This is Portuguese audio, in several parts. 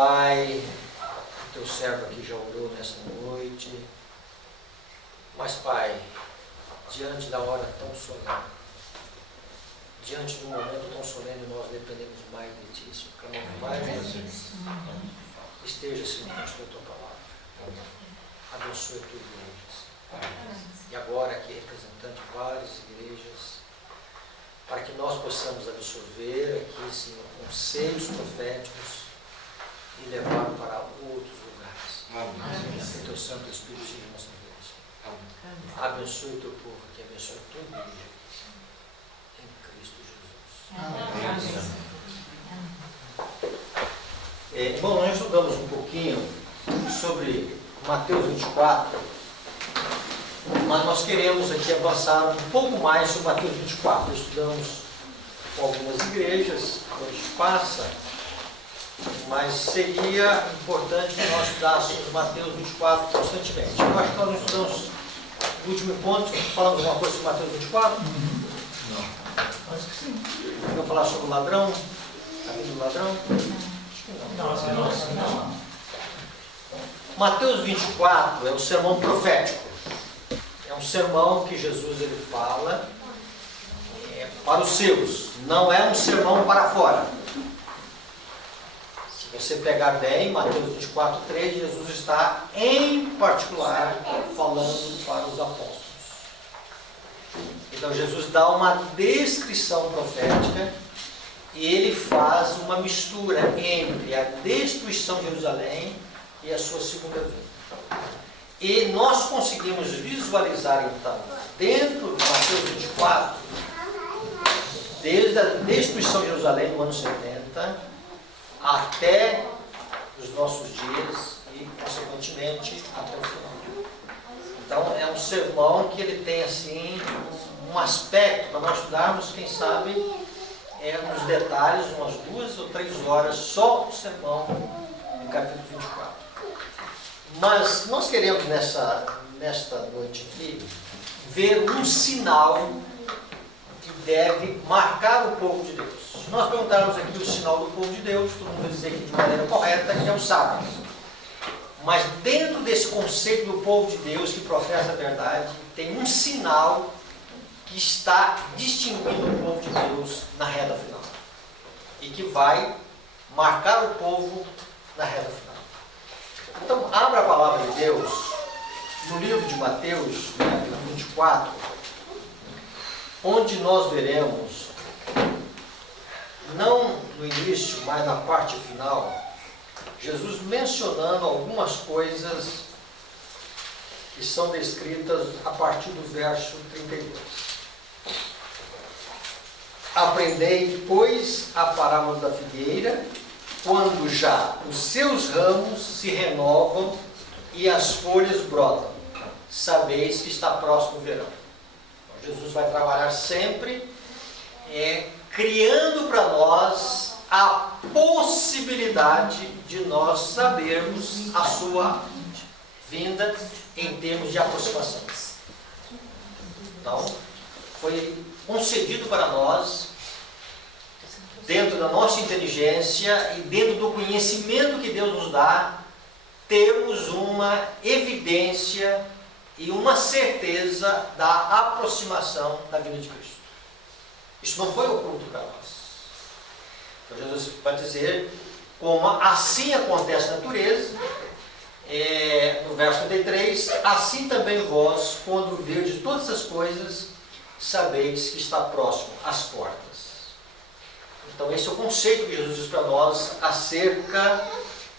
Pai, o teu servo aqui já orou nessa noite, mas Pai, diante da hora tão solene, diante do momento tão solene, nós dependemos mais de Ti, Senhor. Clamamos mais uma vez. Esteja, Senhor, com a Tua palavra. Abençoe a Tua igreja. E agora aqui representando várias igrejas, para que nós possamos absorver aqui, Senhor, conselhos proféticos e levar para outros lugares. Amém. Que o Teu Santo Espírito seja em nossa vida. Abençoe o Teu povo aqui, abençoe a Tua igreja. Bom, nós estudamos um pouquinho sobre Mateus 24, mas nós queremos aqui avançar um pouco mais sobre Mateus 24. Estudamos com algumas igrejas, hoje passa, mas seria importante que nós estudássemos Mateus 24 constantemente. Eu acho que nós não estudamos no último ponto, falamos alguma coisa sobre Mateus 24? Acho que sim. Vamos falar sobre o ladrão? A vida do ladrão? Acho que não. Mateus 24 é um sermão profético. É um sermão que Jesus ele fala para os seus. Não é um sermão para fora. Se você pegar bem, Mateus 24, 3, Jesus está em particular falando para os apóstolos. Então Jesus dá uma descrição profética e ele faz uma mistura entre a destruição de Jerusalém e a sua segunda vinda. E nós conseguimos visualizar então, dentro de Mateus 24, desde a destruição de Jerusalém no ano 70 até os nossos dias e consequentemente até o final. Então é um sermão que ele tem assim um aspecto para nós estudarmos, quem sabe, nos detalhes, umas 2 ou 3 horas, só o sermão do capítulo 24. Mas nós queremos nesta noite aqui, ver um sinal que deve marcar o povo de Deus. Se nós perguntarmos aqui o sinal do povo de Deus, todo mundo vai dizer aqui de maneira correta que é o sábado. Mas dentro desse conceito do povo de Deus que professa a verdade, tem um sinal que está distinguindo o povo de Deus na reta final. E que vai marcar o povo na reta final. Então, abra a palavra de Deus no livro de Mateus, capítulo 24, onde nós veremos, não no início, mas na parte final, Jesus mencionando algumas coisas que são descritas a partir do verso 32. Aprendei, pois, a parábola da figueira, quando já os seus ramos se renovam e as folhas brotam. Sabeis que está próximo o verão. Então, Jesus vai trabalhar sempre criando para nós a possibilidade de nós sabermos a sua vinda em termos de aproximação. Então, foi concedido para nós, dentro da nossa inteligência e dentro do conhecimento que Deus nos dá, temos uma evidência e uma certeza da aproximação da vinda de Cristo. Isso não foi oculto para nós. Então Jesus vai dizer como assim acontece na natureza, no verso 33, assim também vós, quando verdes todas essas coisas, sabeis que está próximo às portas. Então esse é o conceito que Jesus diz para nós acerca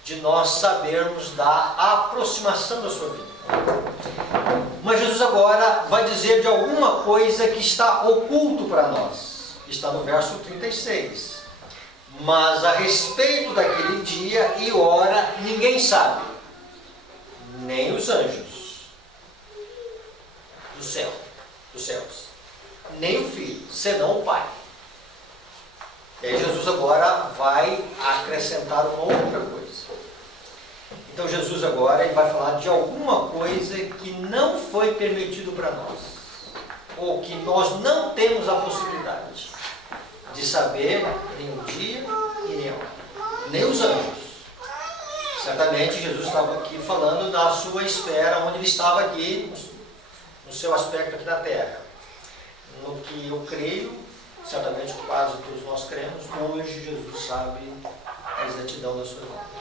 de nós sabermos da aproximação da sua vida. Mas Jesus agora vai dizer de alguma coisa que está oculto para nós. Está no verso 36. Mas a respeito daquele dia e hora ninguém sabe, nem os anjos dos céus, nem o Filho, senão o Pai. E aí Jesus agora vai acrescentar uma outra coisa. Então Jesus agora ele vai falar de alguma coisa que não foi permitido para nós, ou que nós não temos a possibilidade de saber nem o dia e nem a hora, nem os anjos. Certamente Jesus estava aqui falando da sua esfera, onde ele estava aqui, no seu aspecto aqui na Terra. No que eu creio, certamente quase todos nós cremos, hoje Jesus sabe a exatidão da sua vida.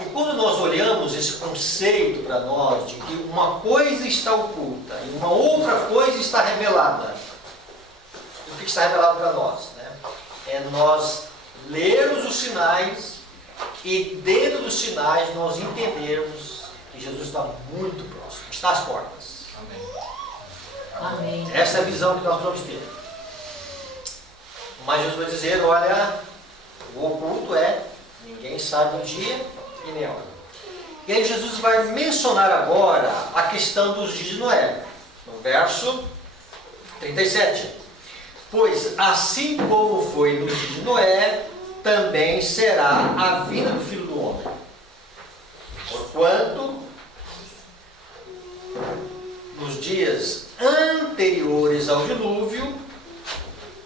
E quando nós olhamos esse conceito para nós, de que uma coisa está oculta e uma outra coisa está revelada, o que está revelado para nós? Né? É nós lermos os sinais e dentro dos sinais nós entendermos que Jesus está muito próximo, está às portas. Amém. Essa é a visão que nós vamos ter. Mas Jesus vai dizer, olha, o oculto é, ninguém sabe o dia e nem a hora. E aí Jesus vai mencionar agora a questão dos dias de Noé, no verso 37. Pois assim como foi no dia de Noé, também será a vinda do Filho do Homem. Porquanto, nos dias anteriores ao dilúvio,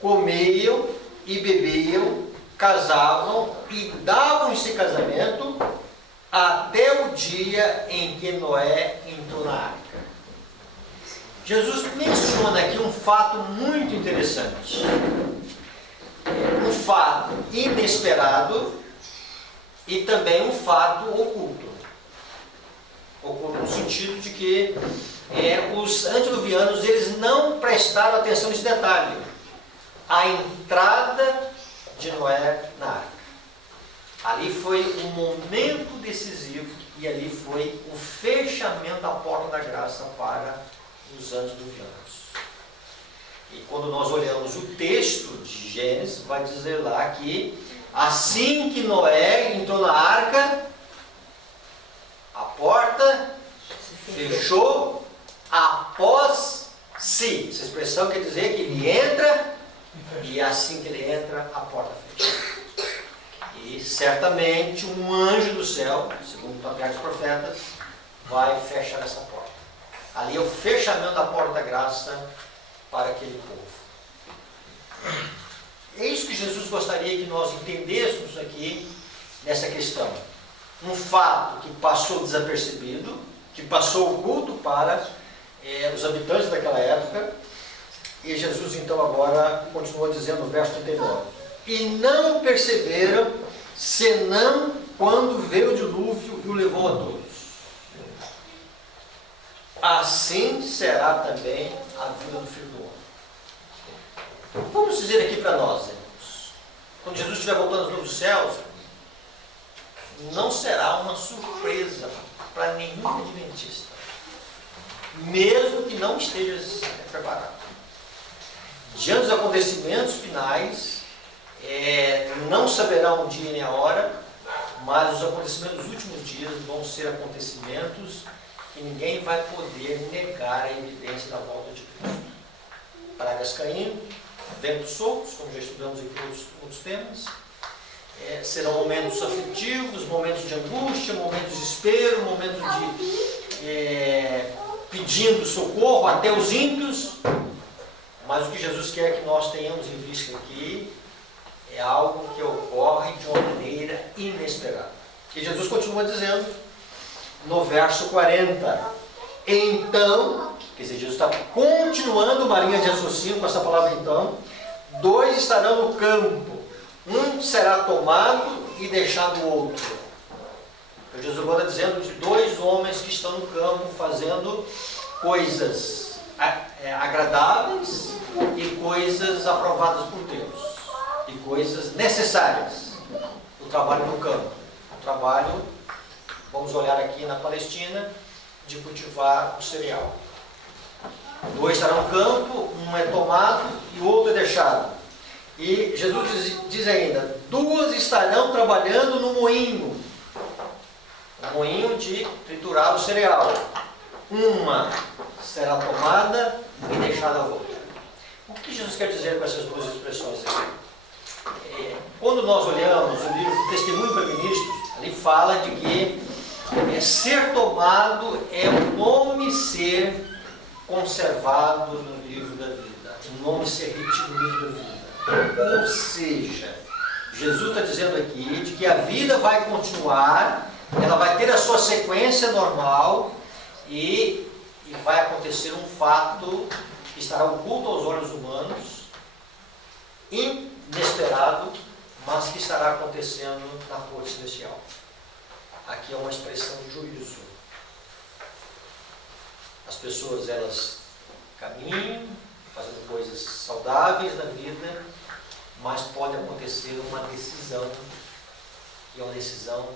comiam e bebiam, casavam e davam-se em casamento até o dia em que Noé entrou na arca. Jesus menciona aqui um fato muito interessante. Um fato inesperado e também um fato oculto. Oculto no sentido de que os antediluvianos eles não prestaram atenção nesse detalhe. A entrada de Noé na arca. Ali foi um momento decisivo e ali foi o fechamento da porta da graça para os antediluvianos. E quando nós olhamos o texto de Gênesis, vai dizer lá que assim que Noé entrou na arca, a porta fechou após si. Essa expressão quer dizer que ele entra e assim que ele entra, a porta fecha. E certamente um anjo do céu, segundo o patriarca dos profetas, vai fechar essa porta. Ali é o fechamento da porta da graça para aquele povo. É isso que Jesus gostaria que nós entendêssemos aqui nessa questão. Um fato que passou desapercebido, que passou oculto para os habitantes daquela época, e Jesus então agora continua dizendo no verso 39. E não perceberam, senão quando veio o dilúvio e o levou a todos. Assim será também a vida do Filho do Homem. Vamos dizer aqui para nós, irmãos, quando Jesus estiver voltando aos novos céus, não será uma surpresa para nenhum adventista, mesmo que não esteja preparado. Diante dos acontecimentos finais, não saberá um dia nem a hora, mas os acontecimentos dos últimos dias vão ser acontecimentos que ninguém vai poder negar a evidência da volta de Cristo. Pragas caindo, ventos soltos, como já estudamos em outros temas, serão momentos aflitivos, momentos de angústia, momentos de desespero, momentos de pedindo socorro até os ímpios. Mas o que Jesus quer que nós tenhamos em vista aqui é algo que ocorre de uma maneira inesperada. E Jesus continua dizendo no verso 40. Então, quer dizer, Jesus está continuando uma linha de raciocínio com essa palavra então. 2 estarão no campo, um será tomado e deixado o outro. Então, Jesus agora está dizendo de 2 homens que estão no campo fazendo coisas agradáveis e coisas aprovadas por Deus e coisas necessárias. O trabalho no campo, o trabalho, vamos olhar aqui na Palestina, de cultivar o cereal. 2 estarão no campo, um é tomado e o outro é deixado. E Jesus diz ainda, 2 estarão trabalhando no moinho, o moinho de triturar o cereal. Uma será tomada e deixada a outra. O que Jesus quer dizer com essas 2 expressões aqui? Quando nós olhamos o livro Testemunho para Ministros, ali fala de que ser tomado é o nome ser conservado no livro da vida, o nome ser retido no livro da vida. Ou seja, Jesus está dizendo aqui de que a vida vai continuar, ela vai ter a sua sequência normal e vai acontecer um fato que estará oculto aos olhos humanos, inesperado, mas que estará acontecendo na corte celestial. Aqui é uma expressão de juízo. As pessoas, elas caminham, fazendo coisas saudáveis na vida, mas pode acontecer uma decisão, e é uma decisão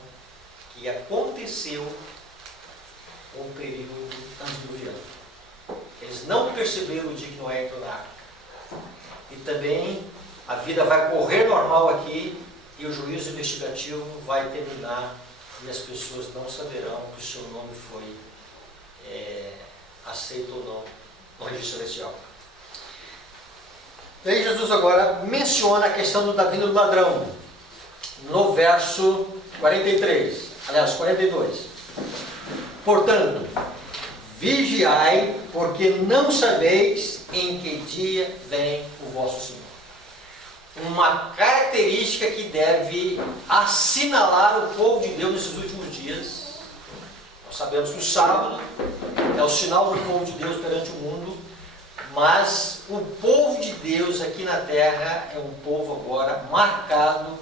que aconteceu um período antes do ano. Eles não perceberam o dia que Noé entrou na arca. E também a vida vai correr normal aqui e o juízo investigativo vai terminar e as pessoas não saberão que o seu nome foi aceito ou não no registro celestial. Daí Jesus agora menciona a questão da vinda do ladrão no verso 43, aliás 42. Portanto, vigiai, porque não sabeis em que dia vem o vosso Senhor. Uma característica que deve assinalar o povo de Deus nesses últimos dias. Nós sabemos que o sábado é o sinal do povo de Deus perante o mundo, mas o povo de Deus aqui na terra é um povo agora marcado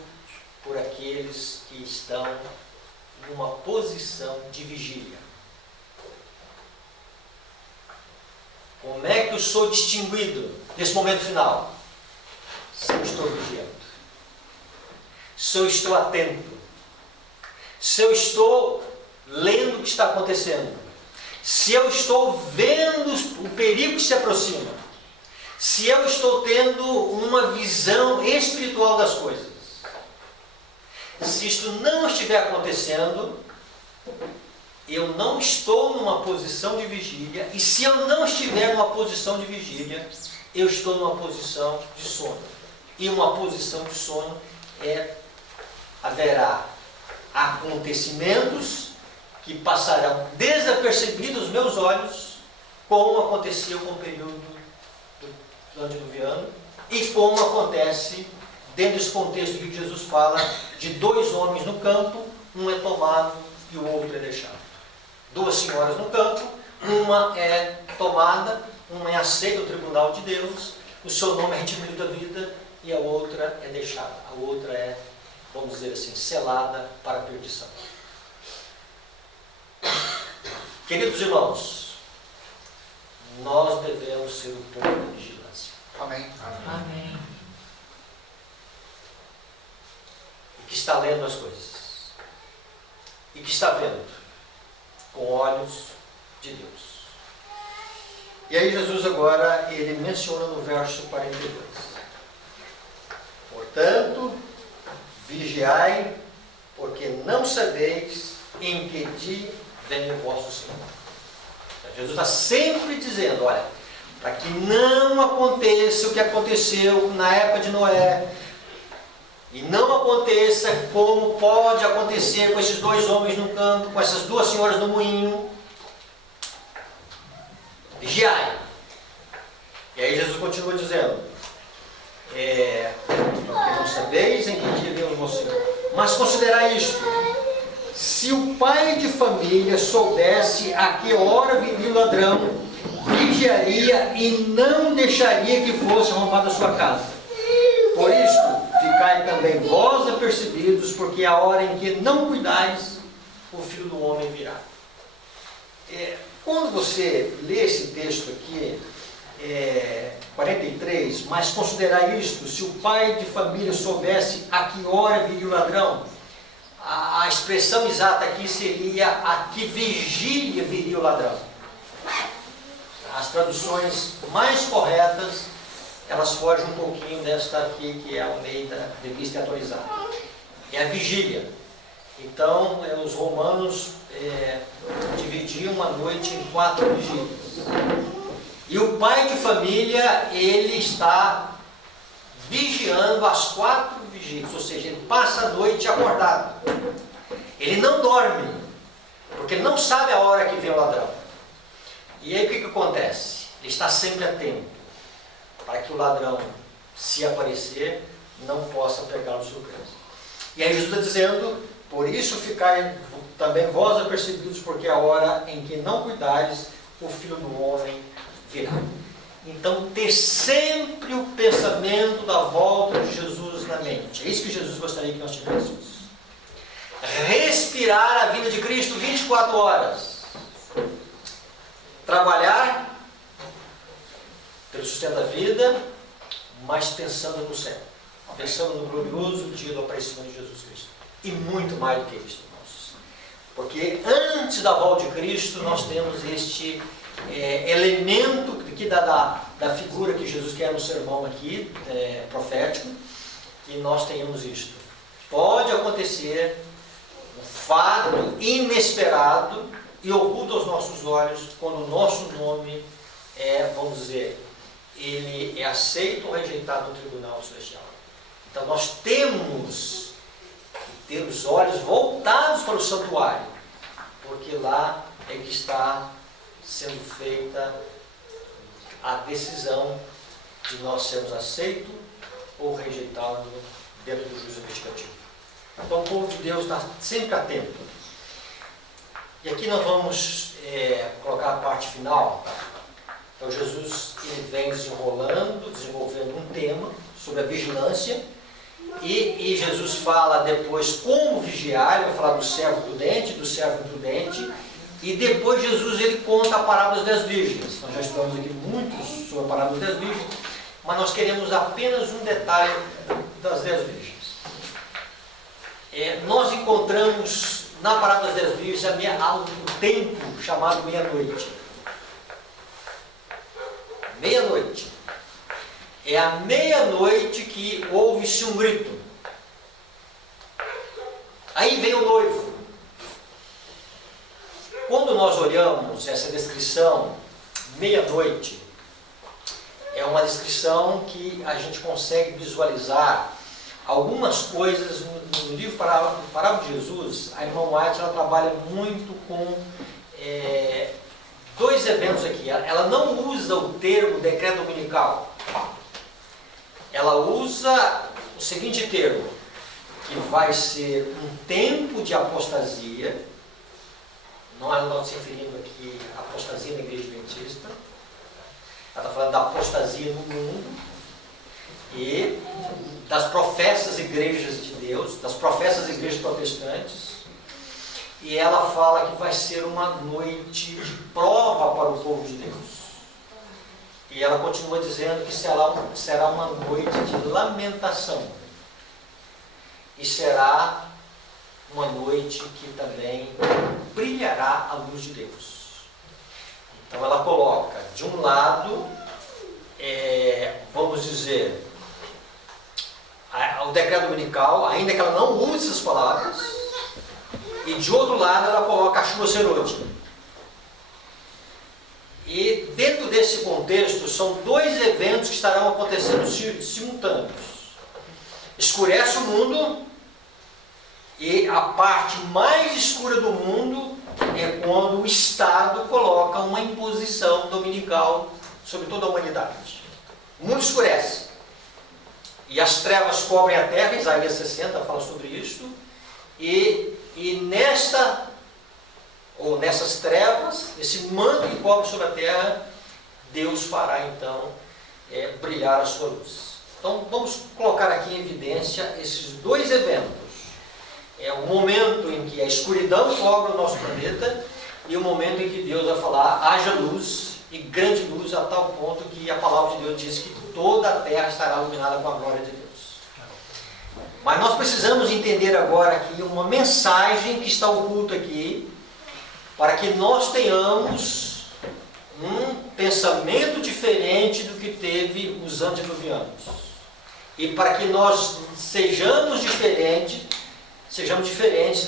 por aqueles que estão em uma posição de vigília. Como é que eu sou distinguido nesse momento final? Se eu estou vigiando, se eu estou atento, se eu estou lendo o que está acontecendo, se eu estou vendo o perigo que se aproxima, se eu estou tendo uma visão espiritual das coisas. Se isto não estiver acontecendo, eu não estou numa posição de vigília, e se eu não estiver numa posição de vigília, eu estou numa posição de sono. E uma posição de sono haverá acontecimentos que passarão desapercebidos aos meus olhos, como aconteceu com o período do antediluviano, e como acontece dentro desse contexto que Jesus fala de dois homens no campo, um é tomado e o outro é deixado. Duas senhoras no campo, uma é tomada, uma é aceita ao tribunal de Deus, o seu nome é redimido da vida, e a outra é deixada. A outra é, vamos dizer assim, selada para a perdição. Queridos irmãos, nós devemos ser o povo da vigilância. Amém. Amém. E que está lendo as coisas. E que está vendo com olhos de Deus. E aí Jesus agora, ele menciona no verso 42. Portanto, vigiai, porque não sabeis em que dia vem o vosso Senhor. Jesus está sempre dizendo, olha, para que não aconteça o que aconteceu na época de Noé, e não aconteça como pode acontecer com esses dois homens no campo, com essas duas senhoras no moinho, vigiai. E aí Jesus continua dizendo, porque não sabeis em que dia vem o vosso Senhor. Mas considerai isto, se o pai de família soubesse a que hora viria o ladrão, vigiaria e não deixaria que fosse roubada a sua casa. Por isso, ficai também vós apercebidos, porque a hora em que não cuidais, o Filho do Homem virá. Quando você lê esse texto aqui, 43, mas considerai isto, se o pai de família soubesse a que hora viria o ladrão, a expressão exata aqui seria a que vigília viria o ladrão. As traduções mais corretas, elas fogem um pouquinho desta aqui, que é a Almeida Revista Atualizada. É a vigília. Então, os romanos dividiam a noite em 4 vigílias. E o pai de família, ele está vigiando as 4 vigílias, ou seja, ele passa a noite acordado. Ele não dorme, porque ele não sabe a hora que vem o ladrão. E aí o que acontece? Ele está sempre atento, para que o ladrão, se aparecer, não possa pegá-lo de surpresa. E aí Jesus está dizendo, por isso ficai também vós apercebidos, porque a hora em que não cuidares, o Filho do Homem virá. Então, ter sempre o pensamento da volta de Jesus na mente. É isso que Jesus gostaria que nós tivéssemos. Respirar a vida de Cristo 24 horas. Trabalhar pelo sustento da vida, mas pensando no céu. Pensando no glorioso dia do aparecimento de Jesus Cristo. E muito mais do que isso, irmãos. Porque antes da volta de Cristo, nós temos este elemento aqui da figura que Jesus quer no sermão aqui, profético, que nós tenhamos isto. Pode acontecer um fato inesperado e oculto aos nossos olhos, quando o nosso nome vamos dizer, ele é aceito ou rejeitado no tribunal celestial. Então nós temos que ter os olhos voltados para o santuário, porque lá é que está sendo feita a decisão de nós sermos aceitos ou rejeitados dentro do juízo investigativo. Então o povo de Deus está sempre atento. E aqui nós vamos colocar a parte final. Então Jesus ele vem desenvolvendo um tema sobre a vigilância. E Jesus fala depois como vigiar, ele vai falar do servo prudente, do servo imprudente. E depois Jesus ele conta a parábola das 10 virgens. Nós já estudamos aqui muito sobre a parábola das 10 virgens, mas nós queremos apenas um detalhe das 10 virgens. Nós encontramos na parábola das 10 virgens um tempo chamado meia-noite. Meia-noite. É a meia-noite que ouve-se um grito. Aí vem o noivo. Quando nós olhamos essa descrição, meia-noite, é uma descrição que a gente consegue visualizar algumas coisas no livro Parábola de Jesus. A irmã White ela trabalha muito com dois eventos aqui. Ela não usa o termo decreto dominical. Ela usa o seguinte termo, que vai ser um tempo de apostasia. Ela não está se referindo aqui à apostasia na igreja adventista. Ela está falando da apostasia no mundo e das professas igrejas de Deus, das professas igrejas protestantes. E ela fala que vai ser uma noite de prova para o povo de Deus. E ela continua dizendo que será uma noite de lamentação. E será uma noite que também brilhará a luz de Deus. Então ela coloca, de um lado, vamos dizer, o decreto dominical, ainda que ela não use essas palavras, e de outro lado ela coloca a chuva serôtica. E dentro desse contexto são dois eventos que estarão acontecendo simultâneos. Escurece o mundo, e a parte mais escura do mundo é quando o Estado coloca uma imposição dominical sobre toda a humanidade. O mundo escurece. E as trevas cobrem a terra, Isaías 60 fala sobre isso. E nessas trevas, esse manto que cobre sobre a terra, Deus fará então brilhar a sua luz. Então vamos colocar aqui em evidência esses dois eventos. É o momento em que a escuridão cobre o nosso planeta e o momento em que Deus vai falar, haja luz e grande luz, a tal ponto que a palavra de Deus diz que toda a terra estará iluminada com a glória de Deus. Mas nós precisamos entender agora aqui uma mensagem que está oculta aqui, para que nós tenhamos um pensamento diferente do que teve os antediluvianos. E para que nós sejamos diferentes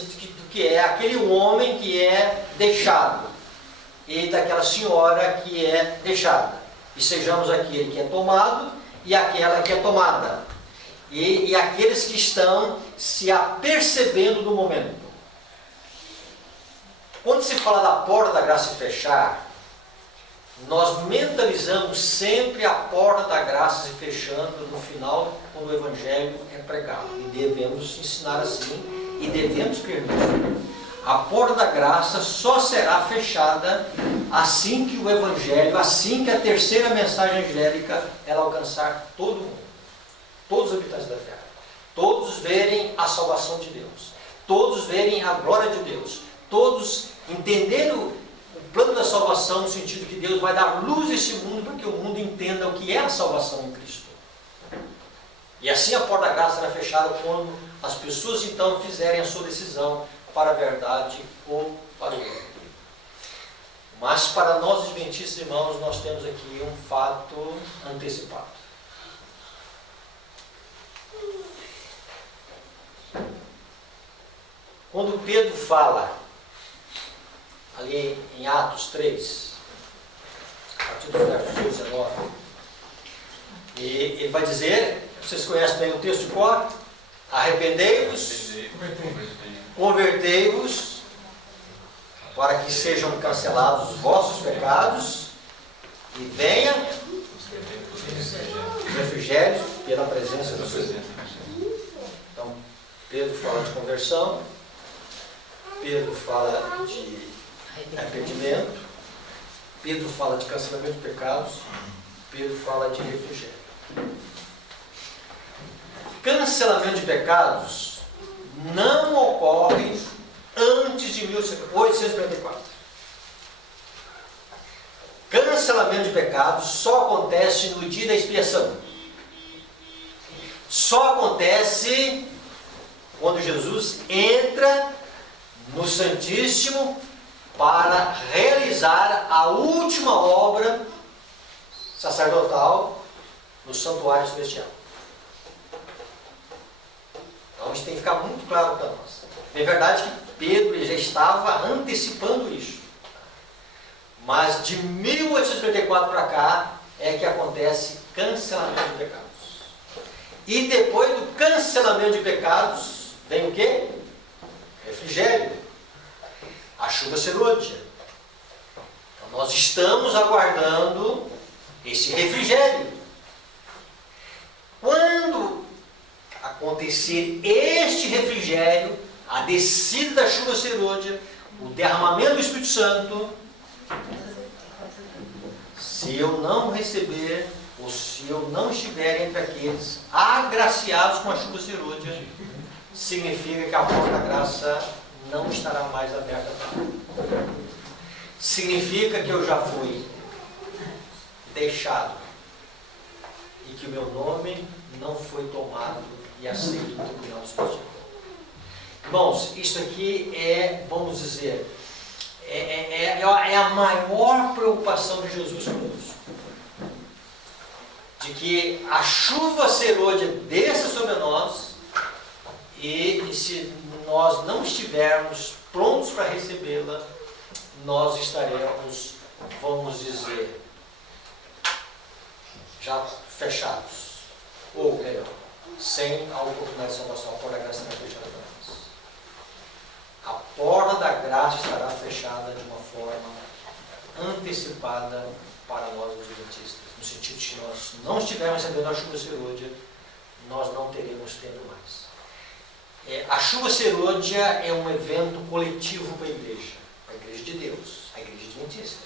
do que é aquele homem que é deixado e daquela senhora que é deixada. E sejamos aquele que é tomado e aquela que é tomada. E aqueles que estão se apercebendo do momento. Quando se fala da porta da graça fechar, nós mentalizamos sempre a porta da graça se fechando no final, quando o Evangelho é pregado. E devemos ensinar assim, e devemos crer nisso. A porta da graça só será fechada assim que o Evangelho, assim que a terceira mensagem angélica, ela alcançar todo mundo, todos os habitantes da terra. Todos verem a salvação de Deus, todos verem a glória de Deus, todos entenderem o plano da salvação, no sentido que Deus vai dar luz a esse mundo para que o mundo entenda o que é a salvação em Cristo. E assim a porta da graça será fechada quando as pessoas então fizerem a sua decisão para a verdade ou para o erro. Mas para nós adventistas, irmãos, nós temos aqui um fato antecipado. Quando Pedro fala, ali em Atos 3, a partir do verso 19, e ele vai dizer, vocês conhecem bem o texto de cor? Arrependei-vos, convertei-vos, para que sejam cancelados os vossos pecados, e venha os refrigérios pela presença do Senhor. Então, Pedro fala de conversão, Pedro fala de arrependimento, Pedro fala de cancelamento de pecados, Pedro fala de refrigério. Cancelamento de pecados não ocorre antes de 1854. Cancelamento de pecados só acontece no dia da expiação. Só acontece quando Jesus entra no Santíssimo para realizar a última obra sacerdotal no santuário celestial. Então isso tem que ficar muito claro para nós. É verdade que Pedro já estava antecipando isso. Mas de 1854 para cá é que acontece cancelamento de pecados. E depois do cancelamento de pecados, vem o quê? Refrigério. A chuva serôdia. Então nós estamos aguardando esse refrigério. Quando acontecer este refrigério, a descida da chuva serôdia, o derramamento do Espírito Santo, se eu não receber, ou se eu não estiver entre aqueles agraciados com a chuva serôdia, significa que a porta da graça não estará mais aberta para mim. Significa que eu já fui deixado e que o meu nome não foi tomado e aceito no tribunal do Senhor. Irmãos, isso aqui é, vamos dizer, é a maior preocupação de Jesus conosco. De que a chuva serôdia desça sobre nós e se nós não estivermos prontos para recebê-la, nós estaremos, vamos dizer, já fechados. Ou melhor, sem a oportunidade de salvação. A porta da graça estará fechada para nós. A porta da graça estará fechada de uma forma antecipada para nós, os adventistas. No sentido de que nós não estivermos recebendo a chuva serôdia, nós não teremos tempo mais. A chuva serôdia é um evento coletivo para a igreja de Deus, a igreja adventista.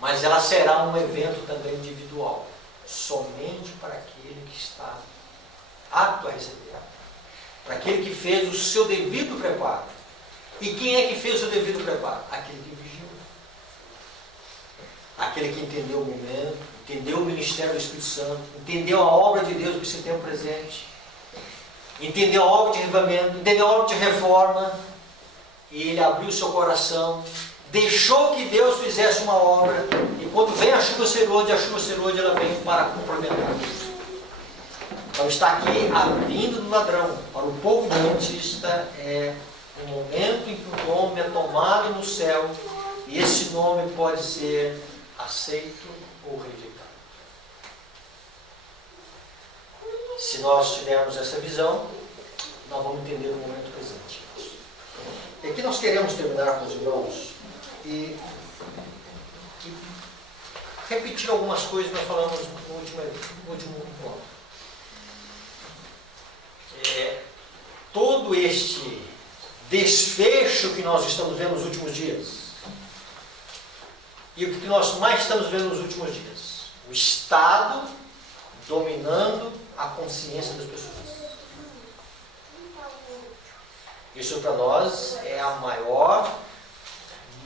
Mas ela será um evento também individual, somente para aquele que está apto a receber, para aquele que fez o seu devido preparo. E quem é que fez o seu devido preparo? Aquele que vigiou, aquele que entendeu o momento, entendeu o ministério do Espírito Santo, entendeu a obra de Deus que se tem presente, entendeu a obra de avivamento, entendeu a obra de reforma, e ele abriu o seu coração, deixou que Deus fizesse uma obra, e quando vem a chuva serôdia ela vem para complementar. Então está aqui a vinda do ladrão. Para o povo adventista é o momento em que o nome é tomado no céu, e esse nome pode ser aceito ou rejeitado. Se nós tivermos essa visão, nós vamos entender o momento presente. E aqui nós queremos terminar com os irmãos e repetir algumas coisas que nós falamos no último ponto. Todo este desfecho que nós estamos vendo nos últimos dias, e o que nós mais estamos vendo nos últimos dias? O Estado dominando a consciência das pessoas. Isso para nós é a maior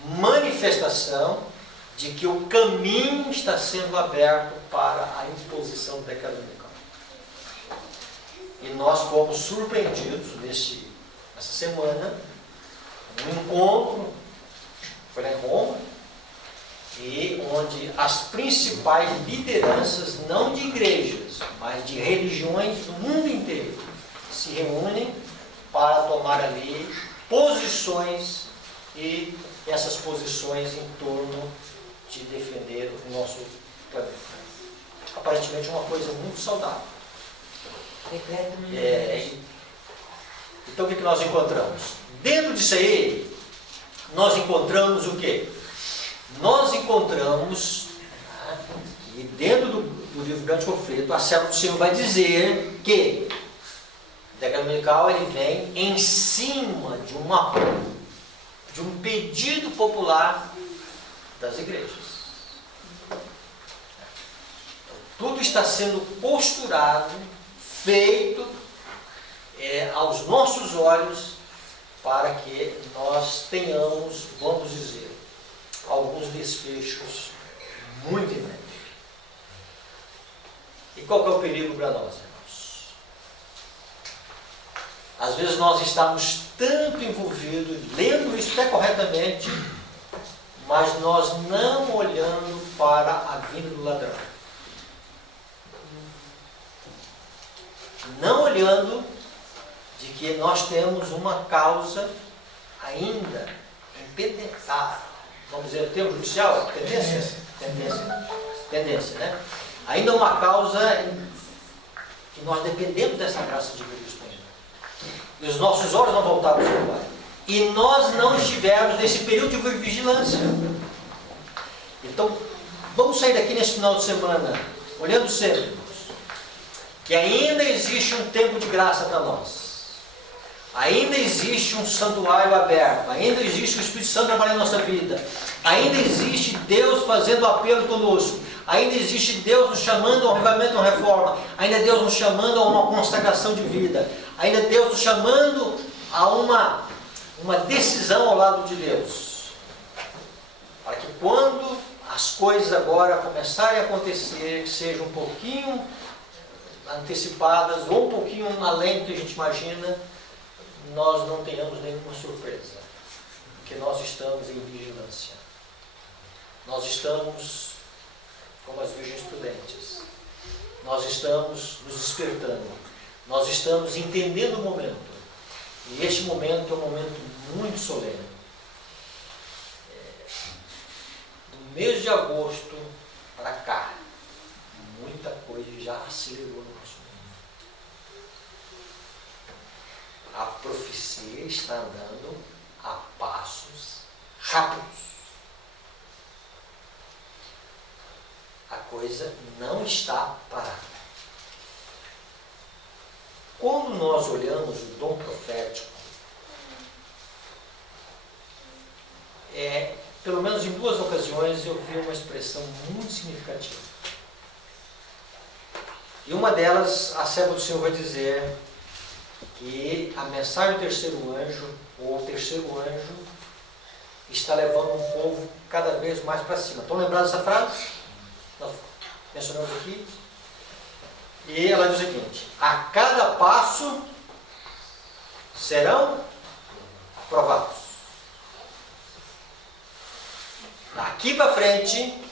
manifestação de que o caminho está sendo aberto para a imposição da econômica. E nós fomos surpreendidos nessa semana, num encontro, foi lá em Roma, e onde as principais lideranças, não de igrejas, mas de religiões do mundo inteiro, se reúnem para tomar ali posições, e essas posições em torno de defender o nosso planeta. Aparentemente uma coisa muito saudável. Então o que nós encontramos? Dentro disso aí, nós encontramos o quê? Nós encontramos, e dentro do livro Grande Conflito, a serva do Senhor vai dizer que o decreto dominical ele vem em cima de um pedido popular das igrejas. Tudo está sendo posturado, feito aos nossos olhos, para que nós tenhamos, vamos dizer, alguns desfechos muito em breve. E qual que é o perigo para nós, irmãos? Às vezes nós estamos tanto envolvidos, lendo isso até corretamente, mas nós não olhando para a vinda do ladrão. Não olhando de que nós temos uma causa ainda impendençada. Vamos dizer, o termo judicial, tendência, né? Ainda uma causa que nós dependemos dessa graça de Cristo ainda. E os nossos olhos não voltaram para o Pai. E nós não estivemos nesse período de vigilância. Então, vamos sair daqui nesse final de semana, olhando sempre, irmãos, que ainda existe um tempo de graça para nós. Ainda existe um santuário aberto, ainda existe o Espírito Santo trabalhando na nossa vida, ainda existe Deus fazendo apelo conosco, ainda existe Deus nos chamando a um avivamento, a uma reforma, ainda Deus nos chamando a uma consagração de vida, ainda Deus nos chamando a uma decisão ao lado de Deus, para que quando as coisas agora começarem a acontecer, que sejam um pouquinho antecipadas ou um pouquinho além do que a gente imagina, nós não tenhamos nenhuma surpresa, porque nós estamos em vigilância. Nós estamos como as virgens prudentes. Nós estamos nos despertando. Nós estamos entendendo o momento. E este momento é um momento muito solene. Do mês de agosto para cá, muita coisa já acelerou no nosso mundo. A profecia está andando a passos rápidos. A coisa não está parada. Quando nós olhamos o dom profético, pelo menos em 2 ocasiões eu vi uma expressão muito significativa. E uma delas, a serva do Senhor vai dizer que a mensagem do terceiro anjo, ou o terceiro anjo, está levando um povo cada vez mais para cima. Estão lembrados dessa frase? Nós mencionamos aqui. E ela diz o seguinte: a cada passo serão provados. Daqui para frente,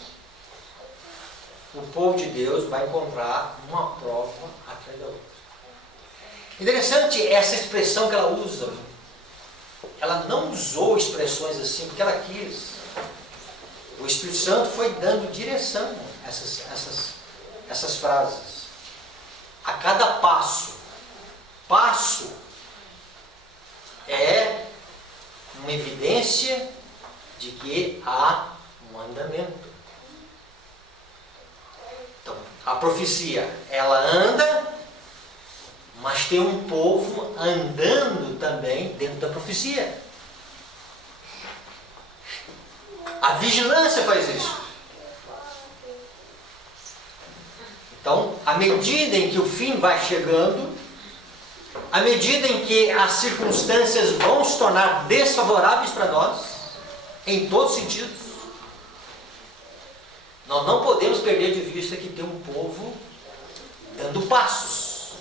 o povo de Deus vai encontrar uma prova atrás da outra. Interessante essa expressão que ela usa. Ela não usou expressões assim porque ela quis. O Espírito Santo foi dando direção a essas frases. A cada passo. Passo é uma evidência de que há um andamento. A profecia, ela anda, mas tem um povo andando também dentro da profecia. A vigilância faz isso. Então, à medida em que o fim vai chegando, à medida em que as circunstâncias vão se tornar desfavoráveis para nós, em todos os sentidos, nós não podemos perder de vista que tem um povo dando passos.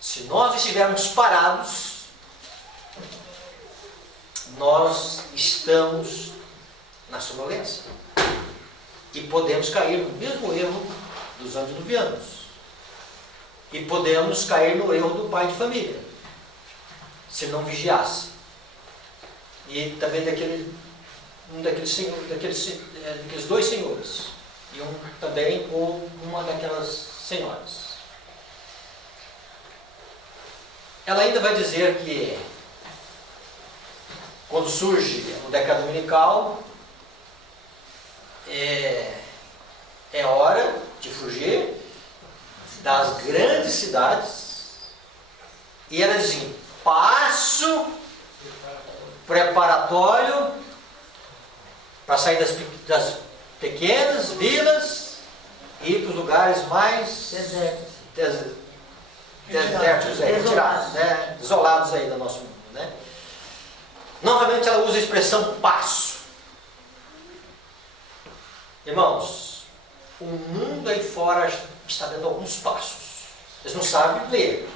Se nós estivermos parados, nós estamos na sonolência. E podemos cair no mesmo erro dos antediluvianos. E podemos cair no erro do pai de família, se não vigiasse. E também daqueles dois senhores. E também ou uma daquelas senhoras. Ela ainda vai dizer que quando surge o decreto dominical, é hora de fugir das grandes cidades. E ela diz assim: passo preparatório para sair das pequenas vilas e ir para os lugares mais desertos, retirados, né? Isolados aí do nosso mundo, né? Novamente ela usa a expressão passo. Irmãos, o mundo aí fora está dando alguns passos. Eles não sabem ler.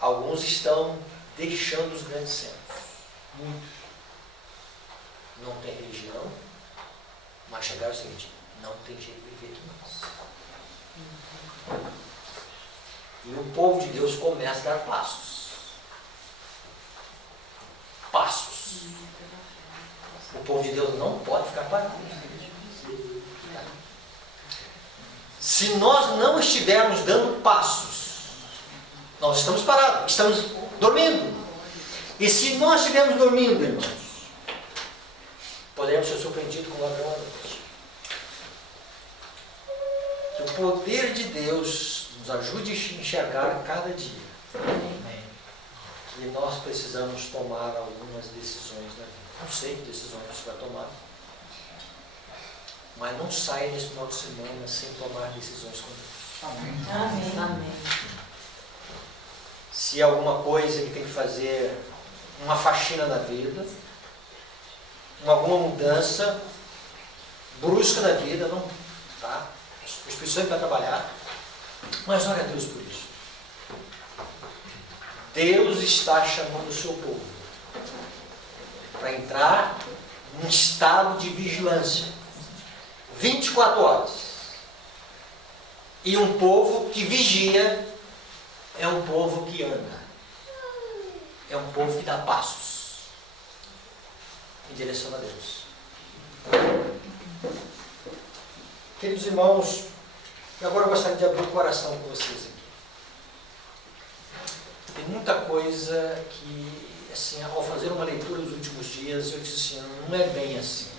Alguns estão deixando os grandes centros. Muitos. Não tem religião, mas chegaram ao seguinte: não tem jeito de viver aqui mais. E o povo de Deus começa a dar passos. Passos. O povo de Deus não pode ficar parado. Se nós não estivermos dando passos, nós estamos parados, estamos dormindo. E se nós estivermos dormindo, irmãos, poderemos ser surpreendidos com o ladrão à noite. Que o poder de Deus nos ajude a enxergar cada dia. E nós precisamos tomar algumas decisões na vida. Não sei que decisões você vai tomar, mas não saia nesse final de semana sem tomar decisões com Deus. Amém. Amém. Amém. Se há alguma coisa que tem que fazer, uma faxina na vida, alguma mudança brusca na vida, não, tá? O Espírito Santo vai trabalhar, mas ore a Deus por isso. Deus está chamando o seu povo para entrar num estado de vigilância 24 horas. E um povo que vigia é um povo que anda, é um povo que dá passos em direção a Deus. Queridos irmãos, agora eu gostaria de abrir o coração com vocês aqui. Tem muita coisa que, assim, ao fazer uma leitura dos últimos dias, eu disse assim: não é bem assim.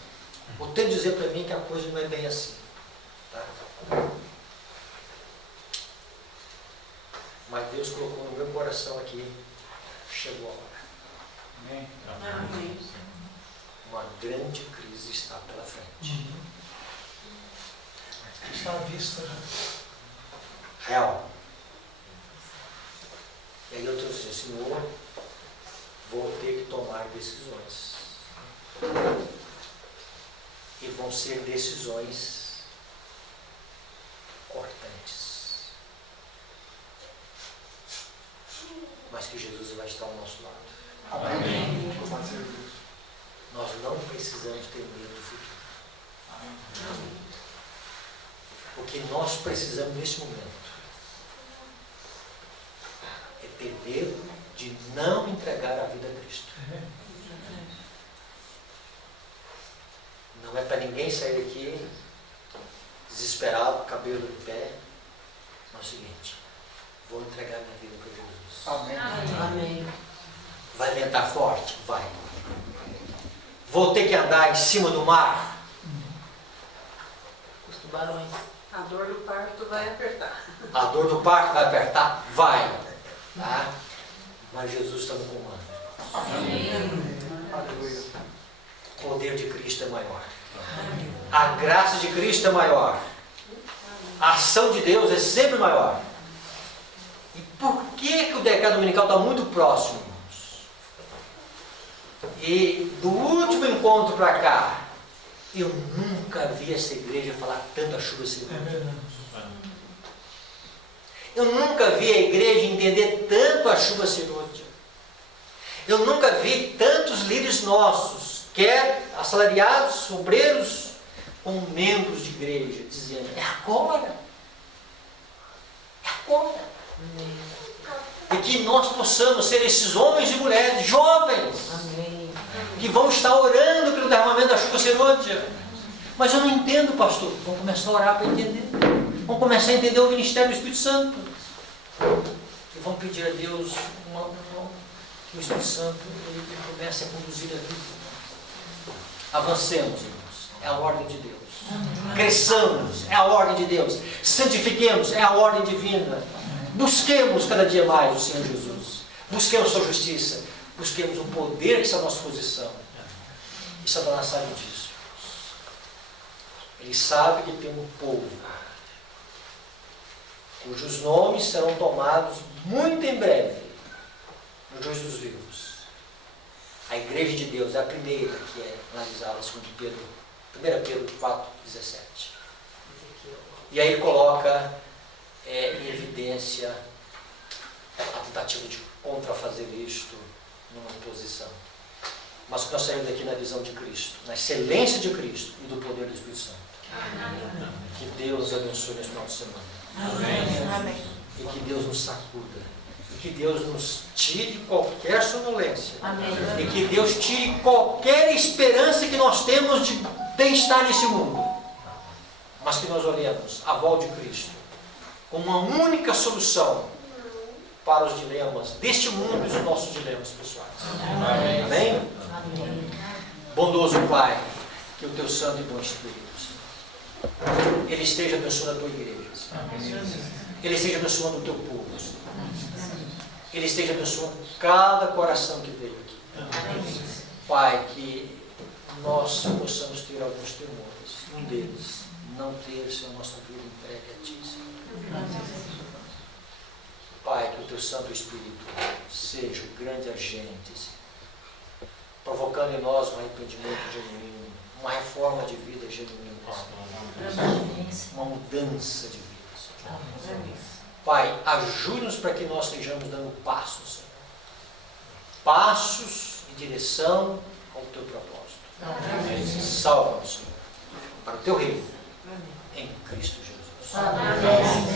Vou ter que dizer para mim que a coisa não é bem assim. Tá? Mas Deus colocou no meu coração aqui, chegou a hora. Amém. Amém. Uma grande crise está pela frente. Está à vista já. Real. E aí eu estou dizendo: Senhor, vou ter que tomar decisões. E vão ser decisões cortantes. Mas que Jesus vai estar ao nosso lado. Amém. Nós não precisamos ter medo do futuro. O que nós precisamos neste momento é ter medo de não entregar a vida a Cristo. Não é para ninguém sair daqui desesperado, cabelo em pé. É o seguinte: vou entregar minha vida para Jesus. Amém. Amém. Vai ventar forte? Vai. Vou ter que andar em cima do mar? Os tubarões. A dor do parto vai apertar. A dor do parto vai apertar? Vai. Tá? Mas Jesus está no comando. Aleluia. O poder de Cristo é maior. A graça de Cristo é maior. A ação de Deus é sempre maior. E por que o decreto dominical está muito próximo, irmãos? E do último encontro para cá, eu nunca vi essa igreja falar tanto a chuva sem luz. Eu nunca vi a igreja entender tanto a chuva serôdia. Eu nunca vi tantos líderes nossos, quer assalariados, obreiros, como membros de igreja, dizendo, é agora. É agora. E que nós possamos ser esses homens e mulheres jovens, Amém. que vão estar orando pelo derramamento da chuva serôdia. Mas eu não entendo, pastor. Vamos começar a orar para entender. Vamos começar a entender o ministério do Espírito Santo. E vamos pedir a Deus que o Espírito Santo ele comece a conduzir a vida. Avancemos, irmãos. É a ordem de Deus. Cresçamos. É a ordem de Deus. Santifiquemos. É a ordem divina. Busquemos cada dia mais o Senhor Jesus. Busquemos sua justiça. Busquemos o poder que está à nossa posição. E Satanás sabe disso. Ele sabe que tem um povo cujos nomes serão tomados muito em breve no juízo dos vivos. A igreja de Deus é a primeira que é analisada, segundo 1 Pedro 4,17. E aí ele coloca em evidência a tentativa de contrafazer isto numa oposição. Mas que nós saímos aqui na visão de Cristo, na excelência de Cristo e do poder do Espírito Santo. Que Deus nos abençoe nesse final de semana. Amém. E que Deus nos sacuda. E que Deus nos tire qualquer sonolência. Amém. E que Deus tire qualquer esperança que nós temos de bem-estar nesse mundo. Mas que nós olhemos a volta de Cristo como uma única solução para os dilemas deste mundo e os nossos dilemas pessoais. Amém. Amém? Amém. Bondoso Pai, que o Teu Santo e Bom Espírito, Ele esteja abençoando a Tua igreja. Ele esteja abençoando o Teu povo. Ele esteja abençoando cada coração que veio aqui. Pai, que nós possamos ter alguns temores. Um deles, não ter, Senhor, nossa vida entregue a Ti, Senhor. Pai, que o Teu Santo Espírito seja o grande agente, Senhor, provocando em nós um arrependimento genuíno, uma reforma de vida genuína, Senhor. Uma mudança de vida, Senhor. Pai, ajude-nos para que nós estejamos dando passos, Senhor. Passos em direção ao Teu propósito. Salva-nos, Senhor, para o Teu reino, em Cristo Jesus. Amém.